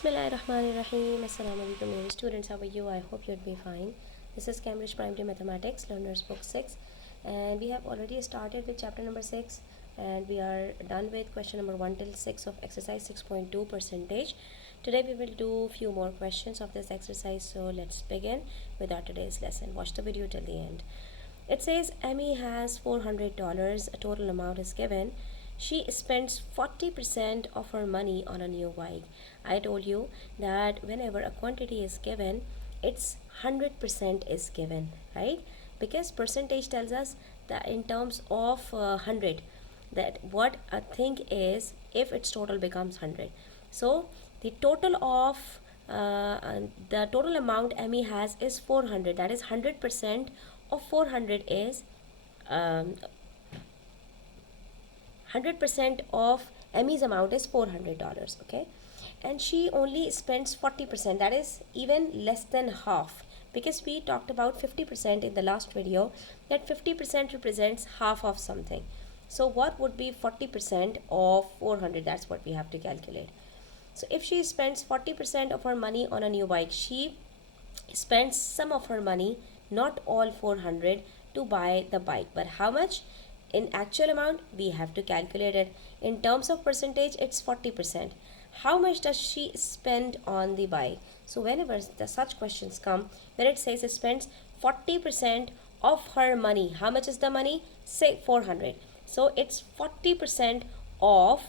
Bismillahirrahmanirrahim. Assalamu alaikum dear students. How are you? I hope you'll be fine. This is Cambridge Primary Mathematics Learners Book 6 and we have already started with chapter number 6 and we are done with question number 1 till 6 of exercise 6.2 percentage. Today we will do few more questions of this exercise, so let's begin with our today's lesson. Watch the video till the end. It says Emmy has $400. A total amount is given. She spends 40% of her money on a new bike. I told you that whenever a quantity is given, it's 100% is given, right? Because percentage tells us that in terms of 100, that what a thing is if its total becomes 100. So the total of the total amount Emmy has is 400. That is 100% of 400 is 100% of Emmy's amount is $400, okay? And she only spends 40%, that is even less than half, because we talked about 50% in the last video, that 50% represents half of something. So what would be 40% of 400? That's what we have to calculate. So if she spends 40% of her money on a new bike, she spends some of her money, not all 400, to buy the bike. But how much? In actual amount, we have to calculate it. In terms of percentage, it's 40%. How much does she spend on the bike? So whenever such questions come, when it says it spends 40% of her money, how much is the money? Say 400. So it's 40% of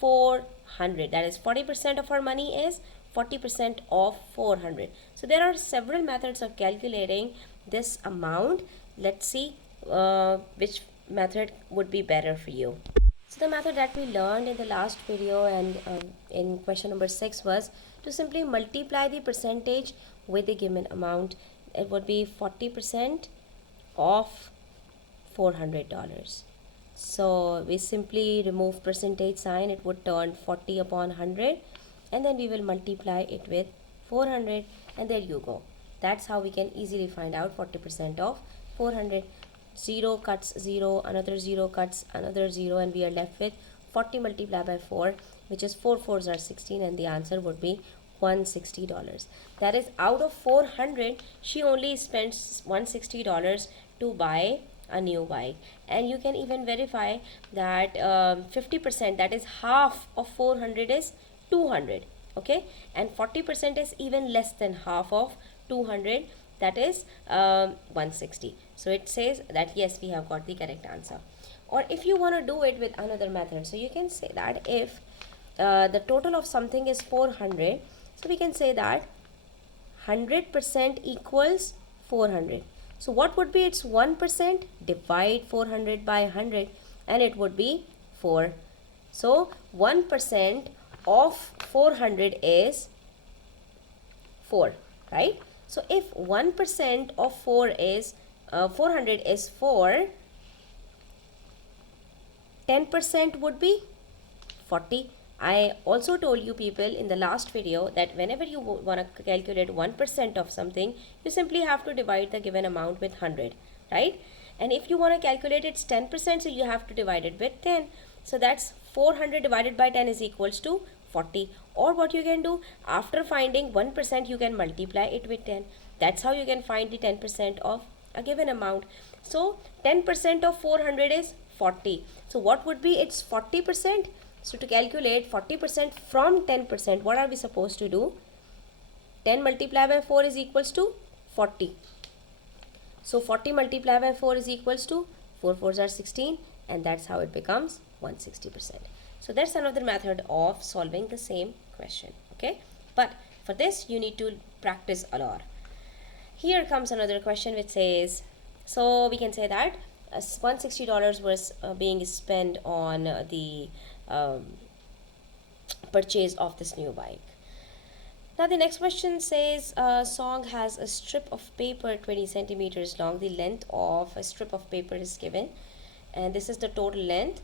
400. That is 40% of her money is 40% of 400. So there are several methods of calculating this amount. Let's see which method would be better for you. So the method that we learned in the last video and in question number 6 was to simply multiply the percentage with the given amount. It would be 40% of $400. So we simply remove percentage sign, it would turn 40 upon 100, and then we will multiply it with 400, and there you go. That's how we can easily find out 40% of 400. 0 cuts 0, another 0 cuts another 0, and we are left with 40 multiplied by 4, which is 4 4s are 16, and the answer would be $160. That is, out of 400, she only spends $160 to buy a new bike. And you can even verify that 50%, that is half of 400, is 200, okay, and 40% is even less than half of 200, that is 160. So it says that yes, we have got the correct answer. Or if you want to do it with another method, so you can say that if the total of something is 400, so we can say that 100% equals 400. So what would be its 1%? Divide 400 by 100 and it would be 4. So 1% of 400 is 4, right? So if 1% of 400 is 4, 10% would be 40. I also told you people in the last video that whenever you want to calculate 1% of something, you simply have to divide the given amount with 100, right? And if you want to calculate its 10%, so you have to divide it with 10. So that's 400 divided by 10 is equals to 40. Or what you can do, after finding 1%, you can multiply it with 10. That's how you can find the 10% of a given amount. So 10% of 400 is 40. So what would be its 40%? So to calculate 40% from 10%, what are we supposed to do? 10 multiplied by 4 is equals to 40. So 40 multiplied by 4 is equals to 4 4s are 16, and that's how it becomes 160%. So that's another method of solving the same question, okay? But for this, you need to practice a lot. Here comes another question which says, so we can say that $160 was being spent on the purchase of this new bike. Now the next question says a song has a strip of paper 20 centimeters long. The length of a strip of paper is given and this is the total length.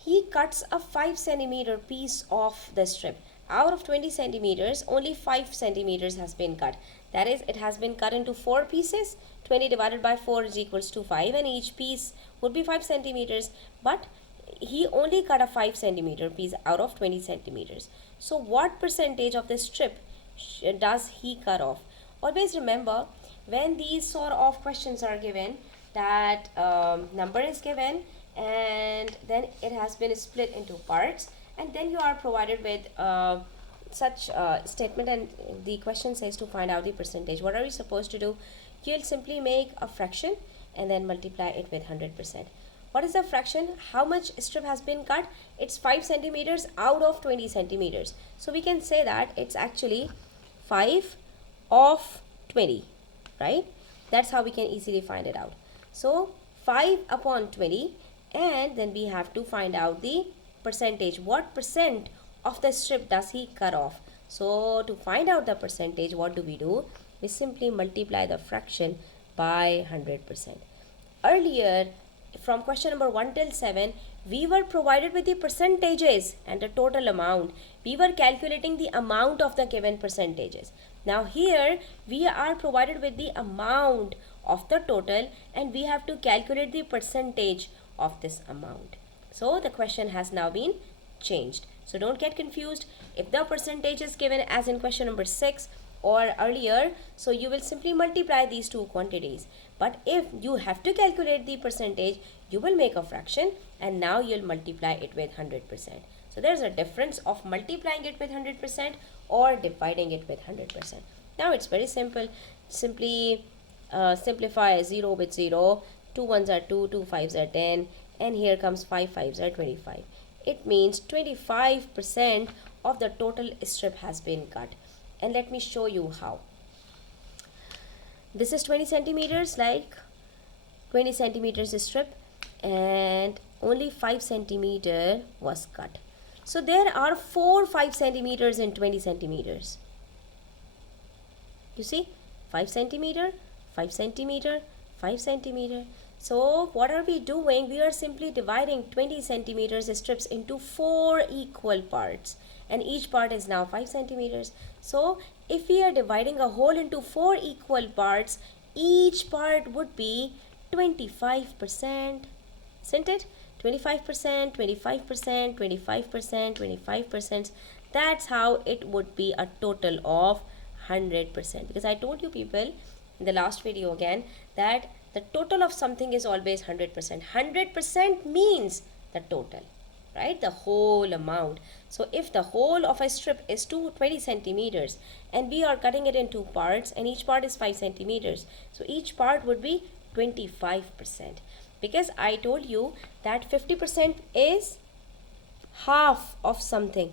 He cuts a 5 centimeter piece of the strip. Out of 20 centimeters, only 5 centimeters has been cut. That is, it has been cut into 4 pieces. 20 divided by 4 is equals to 5, and each piece would be 5 centimeters. But he only cut a 5 centimeter piece out of 20 centimeters. So what percentage of the strip does he cut off? Always remember, when these sort of questions are given, that number is given and then it has been split into parts, and then you are provided with such statement, and the question says to find out the percentage. What are we supposed to do? You'll simply make a fraction and then multiply it with 100%. What is the fraction? How much strip has been cut? It's 5 centimeters out of 20 centimeters. So we can say that it's actually 5 of 20, right? That's how we can easily find it out. So 5 upon 20, and then we have to find out the percentage. What percent of the strip does he cut off? So to find out the percentage, what do? We simply multiply the fraction by 100%. Earlier, from question number 1 till 7, we were provided with the percentages and the total amount. We were calculating the amount of the given percentages. Now here we are provided with the amount of the total, and we have to calculate the percentage of this amount. So the question has now been changed. So don't get confused. If the percentage is given as in question number 6 or earlier, so you will simply multiply these two quantities. But if you have to calculate the percentage, you will make a fraction and now you'll multiply it with 100%. So there's a difference of multiplying it with 100% or dividing it with 100%. Now it's very simple. Simply simplify 0 with 0. 2 ones are 2, 2 fives are 10, and here comes 5 fives are 25. It means 25% of the total strip has been cut. And let me show you how. This is 20 centimeters, like 20 centimeters strip, and only 5 centimeter was cut. So there are 4 5 centimeters in 20 centimeters. You see, 5 centimeter, 5 centimeter, 5 centimeter. So what are we doing? We are simply dividing 20 centimeters strips into 4 equal parts, and each part is now 5 centimeters. So if we are dividing a whole into 4 equal parts, each part would be 25%, isn't it? 25%, 25%, 25%, 25%. That's how it would be a total of 100%. Because I told you people in the last video again that the total of something is always 100%. 100% means the total, right? The whole amount. So if the whole of a strip is 20 centimeters and we are cutting it into parts and each part is 5 centimeters, so each part would be 25%. Because I told you that 50% is half of something,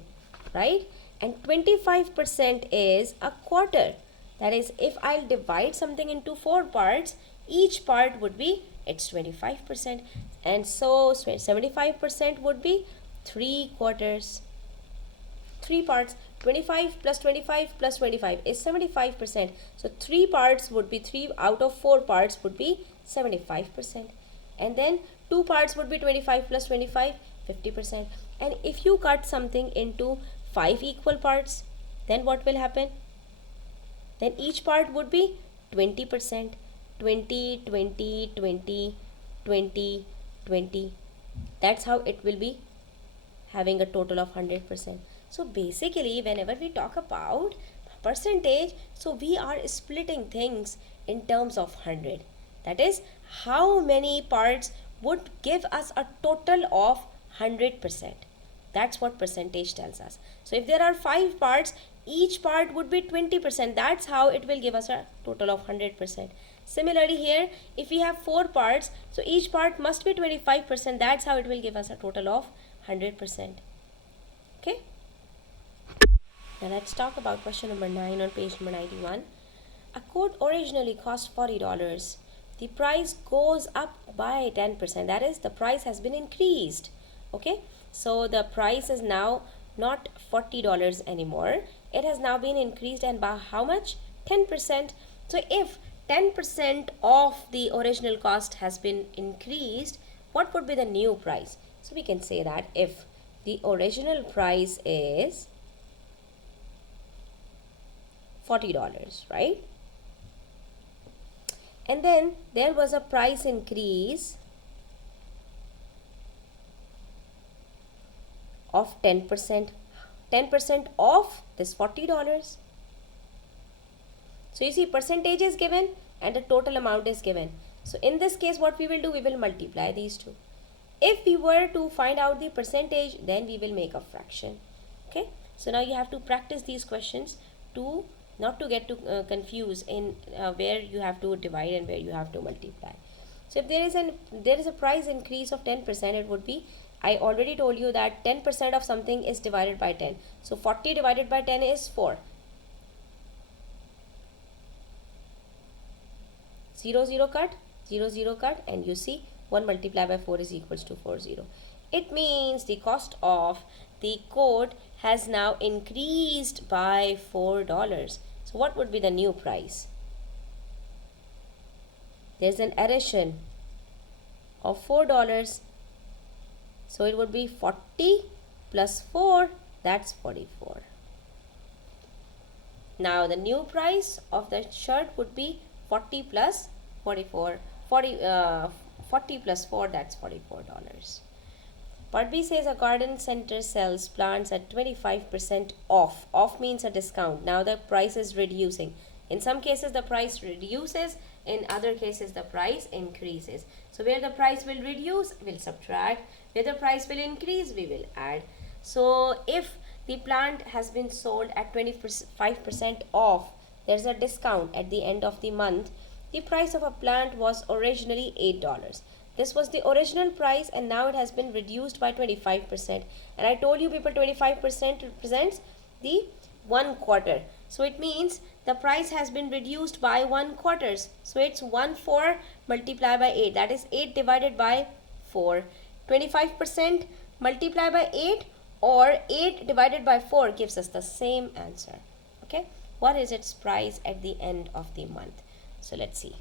right? And 25% is a quarter. That is, if I'll divide something into 4 parts, each part would be its 25%, and so 75% would be 3 quarters. 3 parts, 25 plus 25 plus 25 is 75%. So 3 parts would be 3 out of 4 parts would be 75%. And then 2 parts would be 25 plus 25, 50%. And if you cut something into 5 equal parts, then what will happen? Then each part would be 20%. 20, 20, 20, 20, 20. That's how it will be, having a total of 100%. So basically, whenever we talk about percentage, so we are splitting things in terms of 100. That is, how many parts would give us a total of 100%. That's what percentage tells us. So if there are 5 parts, each part would be 20%. That's how it will give us a total of 100%. Similarly here, if we have 4 parts, so each part must be 25%. That's how it will give us a total of 100%. Okay? Now let's talk about question number 9 on page number 91. A coat originally cost $40. The price goes up by 10%. That is, the price has been increased. Okay? So the price is now not $40 anymore. It has now been increased, and by how much? 10%. So if 10% of the original cost has been increased, what would be the new price? So we can say that if the original price is $40, right? And then there was a price increase of 10%. 10% off this $40. So you see, percentage is given and the total amount is given. So in this case, what we will do, we will multiply these two. If we were to find out the percentage, then we will make a fraction. Okay, so now you have to practice these questions to not to get confused in where you have to divide and where you have to multiply. So if there is a price increase of 10%, it would be, I already told you that 10% of something is divided by 10. So 40 divided by 10 is 4. 0 0 cut, 0 0 cut, and you see 1 multiplied by 4 is equals to 40. It means the cost of the coat has now increased by $4. So what would be the new price? There's an addition of $4. So it would be 40 plus 4, that's 44. Now the new price of the shirt would be 40 plus 44. 40 plus 4, that's $44. Part B says a garden center sells plants at 25% off. Off means a discount. Now the price is reducing. In some cases the price reduces, in other cases the price increases. So where the price will reduce, we'll subtract. Where the price will increase, we will add. So if the plant has been sold at 25% off, there's a discount at the end of the month. The price of a plant was originally $8. This was the original price and now it has been reduced by 25%. And I told you people, 25% represents the 1 quarter. So it means the price has been reduced by 1 quarter. So it's 1/4 multiplied by 8. That is 8 divided by 4. 25% multiplied by 8 or 8 divided by 4 gives us the same answer. Okay. What is its price at the end of the month? So let's see.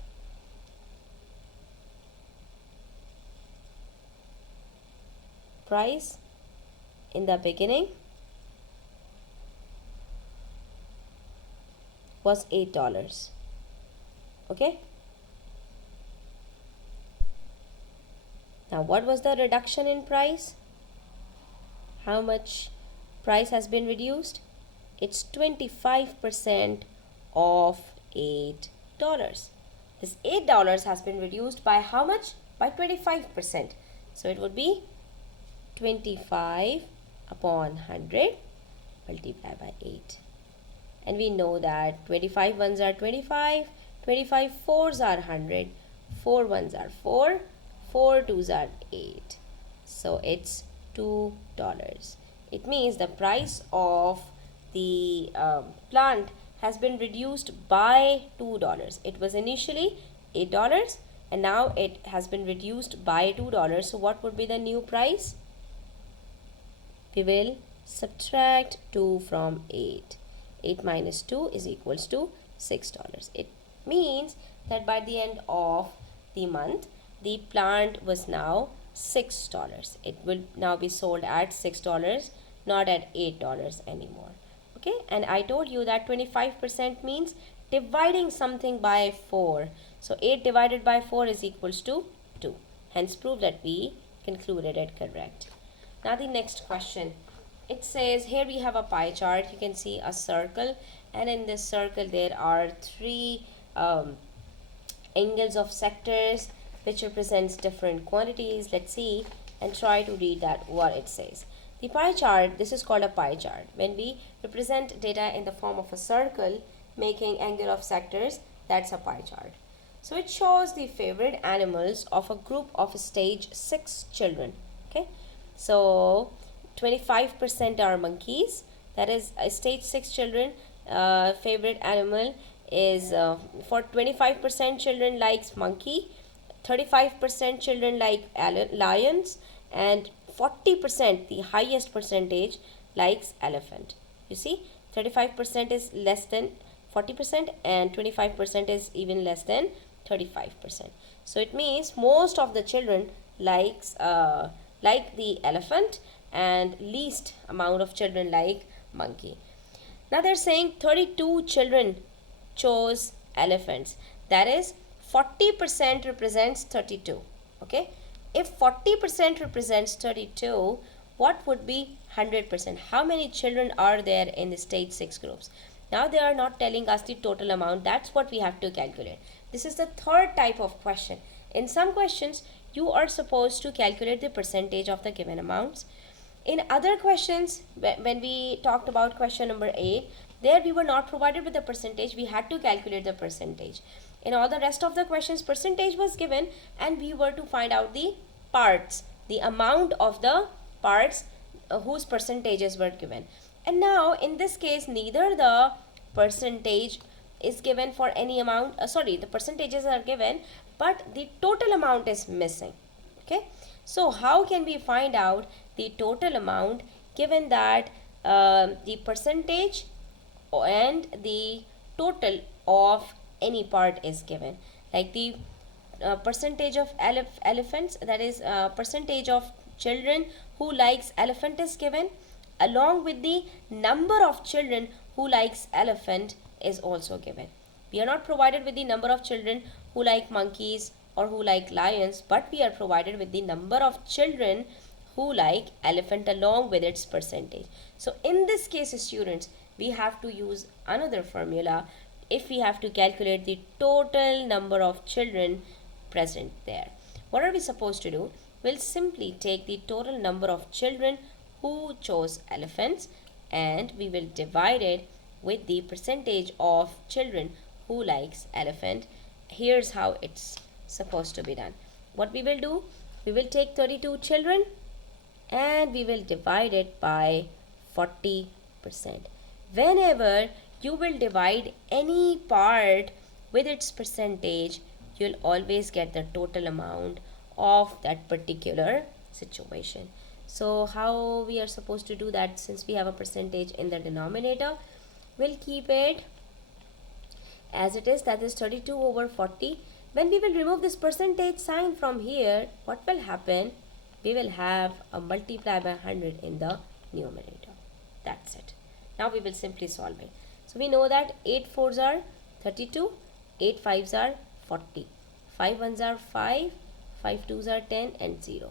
Price in the beginning was $8. Okay. Now what was the reduction in price? How much price has been reduced? It's 25% of $8. This $8 has been reduced by how much? By 25%. So it would be 25 upon 100 multiplied by 8. And we know that 25 ones are 25, 25 fours are 100, 4 ones are 4, 4 twos are 8. So it's $2. It means the price of the plant has been reduced by $2. It was initially $8 and now it has been reduced by $2. So what would be the new price? We will subtract 2 from 8. 8 minus 2 is equals to $6. It means that by the end of the month, the plant was now $6. It will now be sold at $6, not at $8 anymore. Okay, and I told you that 25% means dividing something by 4. So 8 divided by 4 is equals to 2. Hence prove that we concluded it correct. Now the next question. It says here we have a pie chart. You can see a circle, and in this circle there are 3 angles of sectors which represents different quantities. Let's see and try to read that what it says. The pie chart, this is called a pie chart. When we represent data in the form of a circle making angle of sectors, that's a pie chart. So it shows the favorite animals of a group of stage 6 children. Okay, so 25% are monkeys. That is stage 6 children favorite animal is for 25% children likes monkey, 35% children like lions, and 40%, the highest percentage, likes elephant. You see, 35% is less than 40% and 25% is even less than 35%. So it means most of the children likes like the elephant and least amount of children like monkey. Now they're saying 32 children chose elephants. That is 40% represents 32. Okay, if 40% represents 32, what would be 100%? How many children are there in the stage 6 groups? Now they are not telling us the total amount. That's what we have to calculate. This is the third type of question. In some questions, you are supposed to calculate the percentage of the given amounts. In other questions, when we talked about question number A, there we were not provided with the percentage. We had to calculate the percentage. In all the rest of the questions, percentage was given and we were to find out the parts, the amount of the parts whose percentages were given. And now in this case, neither the percentage is given for any amount, the percentages are given, but the total amount is missing. Okay, so how can we find out the total amount given that the percentage and the total of any part is given? Like the percentage of elephants, that is percentage of children who likes elephant is given, along with the number of children who likes elephant is also given. We are not provided with the number of children who like monkeys or who like lions, but we are provided with the number of children who like elephant along with its percentage. So in this case, students, we have to use another formula if we have to calculate the total number of children present there. What are we supposed to do? We'll simply take the total number of children who chose elephants and we will divide it with the percentage of children who likes elephant. Here's how it's supposed to be done. What we will do, we will take 32 children and we will divide it by 40%. Whenever you will divide any part with its percentage, you'll always get the total amount of that particular situation. So how we are supposed to do that? Since we have a percentage in the denominator, we'll keep it as it is, that is 32 over 40. When we will remove this percentage sign from here, what will happen? We will have a multiply by 100 in the numerator. That's it. Now we will simply solve it. So we know that 8 4s are 32, 8 5s are 40, 5 1s are 5, 5 2s are 10 and 0.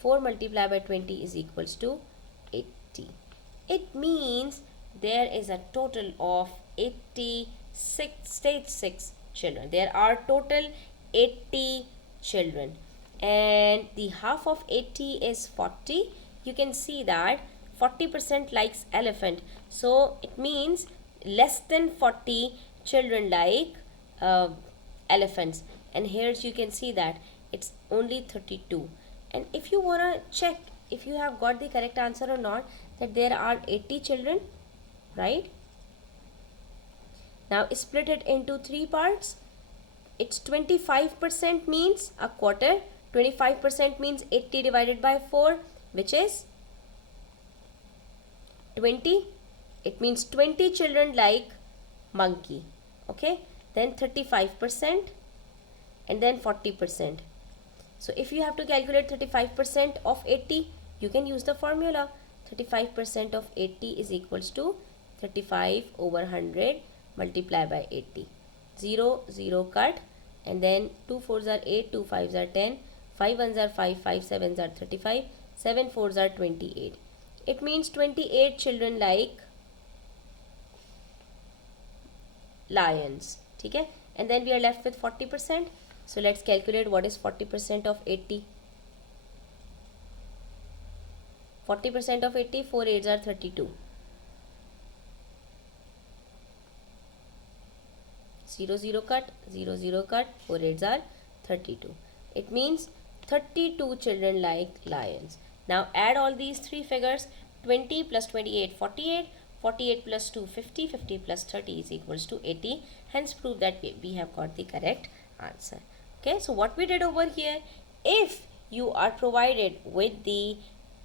4 multiplied by 20 is equals to 80. It means there is a total of 86 stage 6 children. There are total 80 children and the half of 80 is 40. You can see that 40% likes elephant, so it means less than 40 children like elephants, and here you can see that it's only 32. And if you want to check if you have got the correct answer or not, that there are 80 children, right? Now split it into 3 parts. It's 25% means a quarter. 25% means 80 divided by 4, which is 20. It means 20 children like monkey. Okay, then 35% and then 40%. So if you have to calculate 35% of 80, you can use the formula. 35% of 80 is equals to 35 over 100 multiplied by 80. 0 0 cut, and then 2 4s are 8, 2 5s are 10, 5 1s are 5, 5 7s are 35, 7 4s are 28. It means 28 children like lions. Okay, and then we are left with 40%. So let's calculate what is 40% of 80. 40% of 80, 4 8s are 32. 0 0 cut, 0 0 cut, 4 8s are 32. It means 32 children like lions. Now add all these three figures. 20 plus 28, 48. 48 plus 2, 50. 50 plus 30 is equals to 80. Hence prove that we have got the correct answer. Okay, so what we did over here, if you are provided with the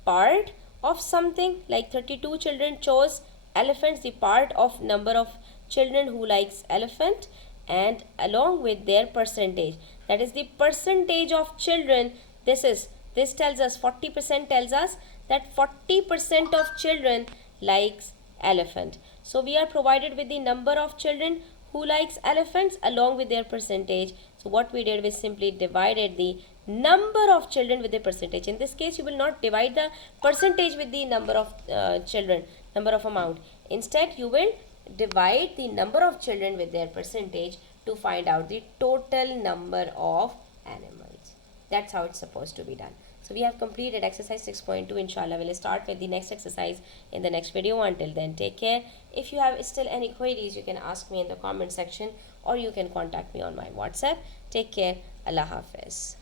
part of something, like 32 children chose elephants, the part of number of children who likes elephant, and along with their percentage, that is the percentage of children, this tells us 40% tells us that 40% of children likes elephant. So we are provided with the number of children who likes elephants along with their percentage. So what we did was simply divided the number of children with a percentage. In this case, you will not divide the percentage with the number of children, number of amount. Instead, you will divide the number of children with their percentage to find out the total number of animals. That's how it's supposed to be done. So we have completed exercise 6.2. Inshallah, we'll start with the next exercise in the next video. Until then, take care. If you have still any queries, you can ask me in the comment section or you can contact me on my WhatsApp. Take care. Allah Hafiz.